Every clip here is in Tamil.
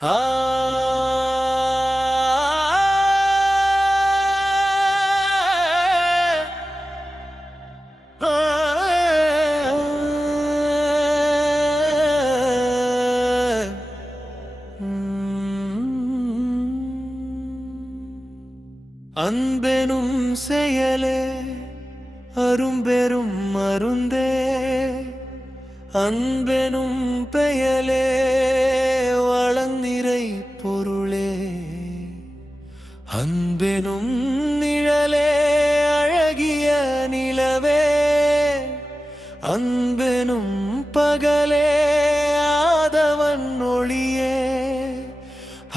ஆ அன்பெனும் செயலே அரும்பெரும் மருந்தே, அன்பெனும் பெயலே வளநிறை பொருளே, அன்பெனும் நிழலே அழகிய நிலவே, அன்பெனும் பகலே ஆதவன் ஒளியே,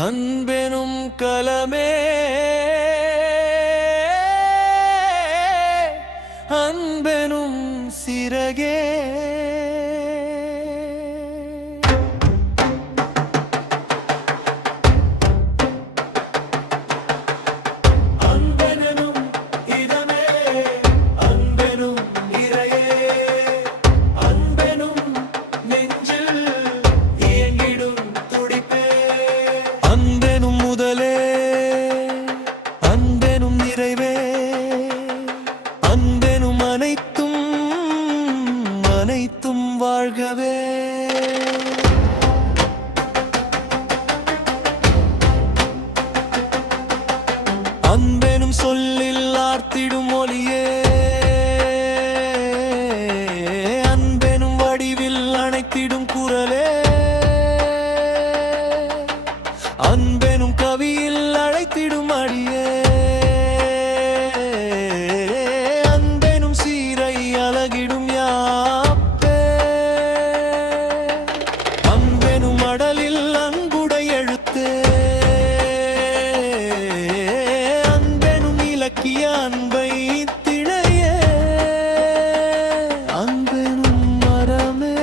அன்பெனும் கலமே அன்பெனும் சிறகே. அன்பெனும் இதமே, அன்பெனும் நிறையே, அன்பெனும் நெஞ்சில் இயங்கிடும் துடிப்பே, அன்பெனும் முதலே, அன்பெனும் நிறைவே, அன்பெனும் அனைத்தும் அனைத்தும் வாழ்கவே. அன்பெனும் சொல்லில் ஆர்த்திடும் ஒளியே, அன்பெனும் வடிவில் அணைத்திடும் குரலே, அன்பெனும் கவியில் அழைத்திடும் அடியே, அழகிடும் யாப்பே, அன்பெனும் மடலில் அன்புடை எழுத்தே, அன்பெனும் இலக்கிய அன்பை திணையே, அன்பெனும் மரமே,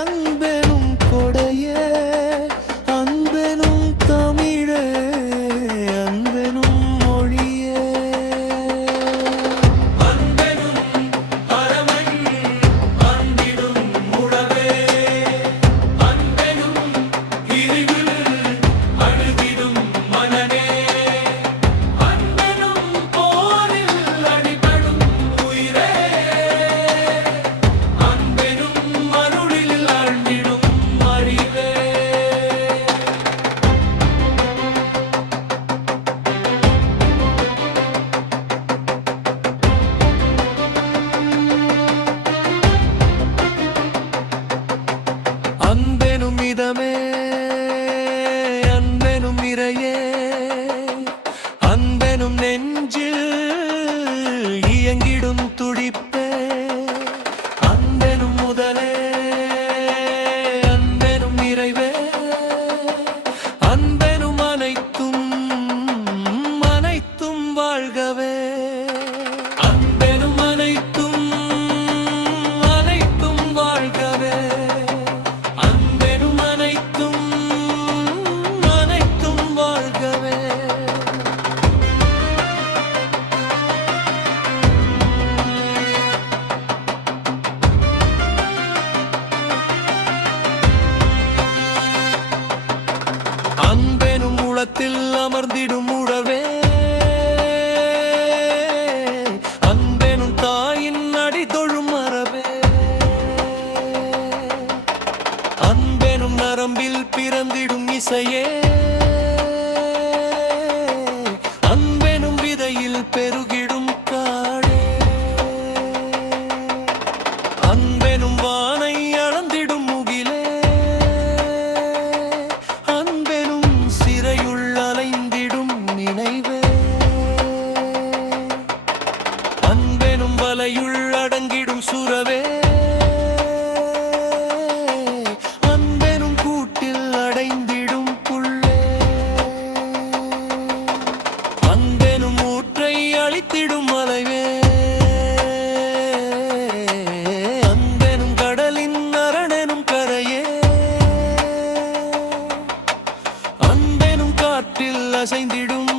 அன்பெனும் கொடையே, அன்பெனும் தமிழே, அன்பெனும் மொழியே, அன்பெனும் இதமே, அன்பெனும் நிறையே, அன்பெனும் நெஞ்சில் இயங்கிடும் துடிப்பே, அன்பெனும் முதலே, அன்பெனும் நிறைவே, அன்பெனும் அனைத்தும் அனைத்தும் வாழ்கவே. அன்பெனும் அனைத்தும் அனைத்தும் வாழ்கவே. அன்பெனும் உளத்தில் அமர்ந்திடும் உறவே, அன்பெனும் தாயின் அடி தொழும் மரபே, அன்பெனும் நரம்பில் பிறந்திடும் இசையே, அன்பெனும் விதையில் பெருகிடும் காடே, அன்பெனும் வானை அளந்திடும் முகிலே, அன்பெனும் வலையுள் அடங்கிடும் சுரவே, அன்பெனும் கூட்டில் அடைந்திடும் புள்ளே, அன்பெனும் ஊற்றை அழித்திடும் மலைவே, அன்பெனும் கடலின் அரணெனும் கரையே, அன்பெனும் காற்றில் அசைந்திடும்